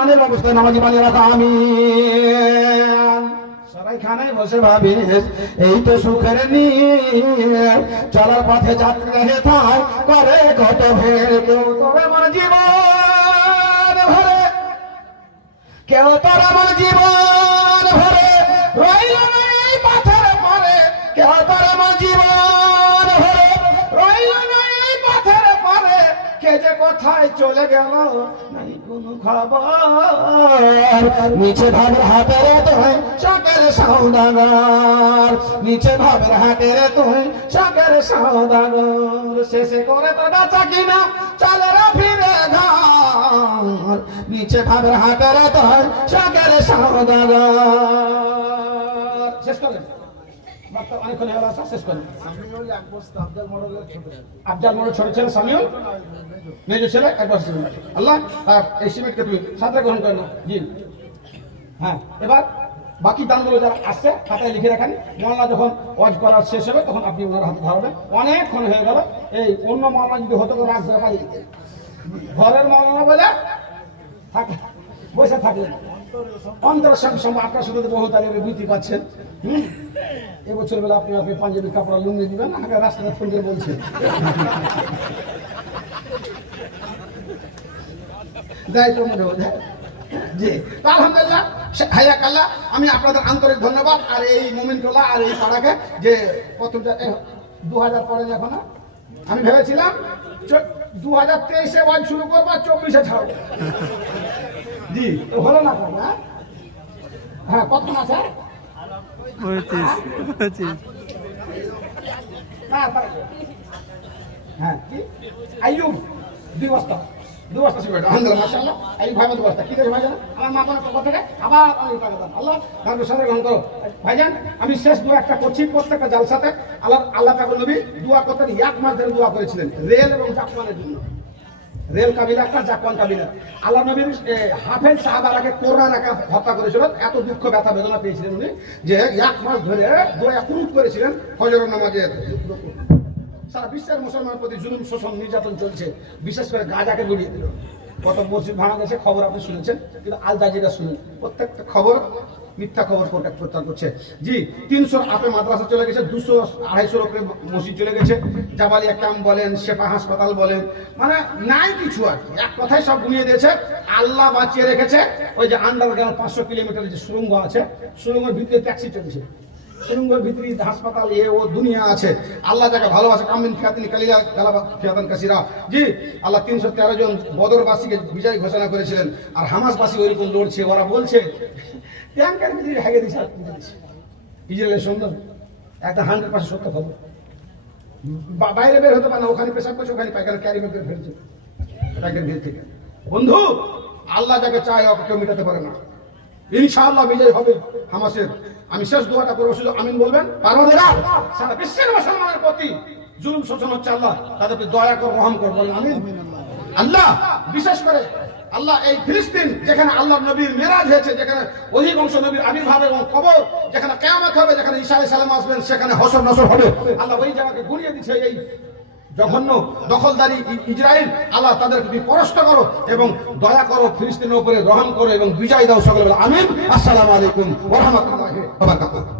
অবস্থায় নামাজি বানিয়ে রাখা আমিন। সরাইখানায় বসে ভাবিস এই তো সুখের নিয়ে চলার পথে যাত্রী হে থাই করে কত ভের কেউ তোর আমার জীবন ভরে, কেউ তোর আমার জীবন ভরে রইল না এই পথের পরে, কেউ তোর আমার জীবন ভরে রইল না এই পথের পরে, কে যে কোথায় চলে গেল নাই কোনো খবর। নিচে ভাবের হাতের তুই চকের সওদাগর, নিচে ভাবের হাতের তুই চকের সওদাগর, শেষে করে তো বেচা কিনা চলে রে ফিরে ঘর। নিচে ভাবের হাতের তুই চকের সওদাগর। শেষ করেন অনেকক্ষণ হয়ে গেল, শেষ করেন। আফজাল মোড়ের ছোট ছেলে সামিউল, মেজো ছেলে একবার আল্লাহ এই সিমেন্টকে তুমি সাথে গ্রহণ করেন। জি হ্যাঁ, এবার বাকি দানগুলো যারা আসছে খাতায় লিখে রাখেন। মহল্লা যখন ওয়াজ করা শেষ হবে তখন আপনি ওনার হাতে ধরবেন। অনেকক্ষণ হয়ে গেল, এই অন্য মহল্লা যদি হতো তো রাত ধরে পালিয়ে যেতেন। ঘরের মহল্লা বলে থাকে বসে থাকলেন অন্তরের সঙ্গে সঙ্গে আপনার সাথে বহু তারিখে বুঝতে পারছেন। এবছর বেলা আপনি আপনি পাঞ্জাবি কাপড় লুঙ্গি দিবেন, আগে রাস্তায় ফোন করে বলছেন দায়িত্ব মনে হল। জি আলহামদুলিল্লাহ, হাইয়াকাল্লাহ, আমি আপনাদের আন্তরিক ধন্যবাদ। আর এই মোমিনটোলা আর এই পাড়াকে যে প্রথম 2000 পরে এখন আমি ভেবেছিলাম 2023-এ ওয়াজ শুরু করবো, 24-এ ছাড়বো। জি হলো না কেন? হ্যাঁ কত আছে? 25 হ্যাঁ আইয়ুব 2 বস্তা সিগারেট আলহামদুলিল্লাহ মাশাআল্লাহ। আইয়ুব ভাই 2 বস্তা কি দেবে ভাইজান? আমার মা কোনো পক্ষ থেকে আবার অনেক টাকা দান। আল্লাহ তার সাথে গ্রহণ করো ভাইজান। আমি শেষ দোয়া একটা করছি, প্রত্যেকটা জালসাতে আল্লাহ পাক নবী দোয়া করতেন, 1 মাস ধরে দোয়া করেছিলেন রেল এবং জাপানের জন্য। রেল কাবিলা একটা, জাপান কাবিলা। আল্লাহ নবীর হাফেজ সাহাবারাকে কোরআন একা হত্যা করেছিল, এত দুঃখ ব্যথা বেদনা পেয়েছিলেন উনি যে 1 মাস ধরে দোয়া কুনুত করেছিলেন ফজর নামাজে। সারা বিশ্বের মুসলমানের প্রতি জুলুম শোষণ নির্যাতন চলছে, বিশেষ করে গাজাকে গড়িয়ে দিল। কত মসজিদ ভাঙা গেছে খবর আপনি শুনেছেন, কিন্তু আল জাজিরা শুনুন, প্রত্যেকটা খবর মিথ্যা খবর প্রচার করছে। জি 300 আপে মাদ্রাসা চলে গেছে, 200-250 উপরে মসজিদ চলে গেছে, জাবালিয়া ক্যাম্প বলেন, শেফা হাসপাতাল বলেন, মানে নাই কিছু আর এক কথায় সব গুনিয়ে দিয়েছে। আল্লাহ বাঁচিয়ে রেখেছে ওই যে আন্ডারগ্রাউন্ড 500 কিলোমিটারের যে সুড়ঙ্গ আছে, সুড়ঙ্গের ভিতরে ট্যাক্সি চলছে, সুড়ঙ্গের ভিতরে হাসপাতাল ও দুনিয়া আছে। আল্লাহ যাকে ভালোবাসে কামিন ফিয়াতিন কালিলা কালাবা ফিয়াতান কাসিরা। জি আল্লাহ 313 জন বদরবাসীকে বিজয় ঘোষণা করেছিলেন, আর হামাসবাসী ওইরকম লড়ছে। ওরা বলছে ট্যাঙ্কের ভিতরে হেগে দিচ্ছে ইসরায়েলের সুন্দর একটা 100% সত্য খবর। বাইরে বের হতে পারে না, ওখানে পেশাব করছে, ওখানে পায়খানা ক্যারি করে ফেলছে ট্যাঙ্কের ভিতর থেকে। বন্ধু আল্লাহ যাকে চায় ওকে কেউ মেটাতে পারে না। ইনশাআল্লাহ বিজয় হবে হামাসের। আমি শেষ দোয়াটা করবো, শুধু আমিন বলবেন। পারোনেরা সারা বিশ্বের মুসলমানের প্রতি জুলুম শোষণ হচ্ছে, আল্লাহ তাদেরকে দয়া কর, রহম কর, বলেন আমিন। আল্লাহ বিশেষ করে আল্লাহ এই ফিলিস্তিন যেখানে আল্লাহর নবীর মেরাজ হয়েছে, যেখানে অধিকাংশ নবীর আবির্ভাব এবং কবর, যেখানে কিয়ামত হবে, যেখানে ঈসা আলাইহিস সালাম আসবেন, সেখানে হশর নশর হবে, আল্লাহ ওই জায়গাকে গুড়িয়ে দিচ্ছে এই জঘন্য দখলদারি ইসরায়েল। আল্লাহ তাদের প্রতি পরাস্ত করো এবং দয়া করো, ফিলিস্তিনের উপরে রহম করো এবং বিজয় দাও। সকলে আমিন। আসসালামু আলাইকুম ওয়া রাহমাতুল্লাহি ওয়া বারাকাতুহু।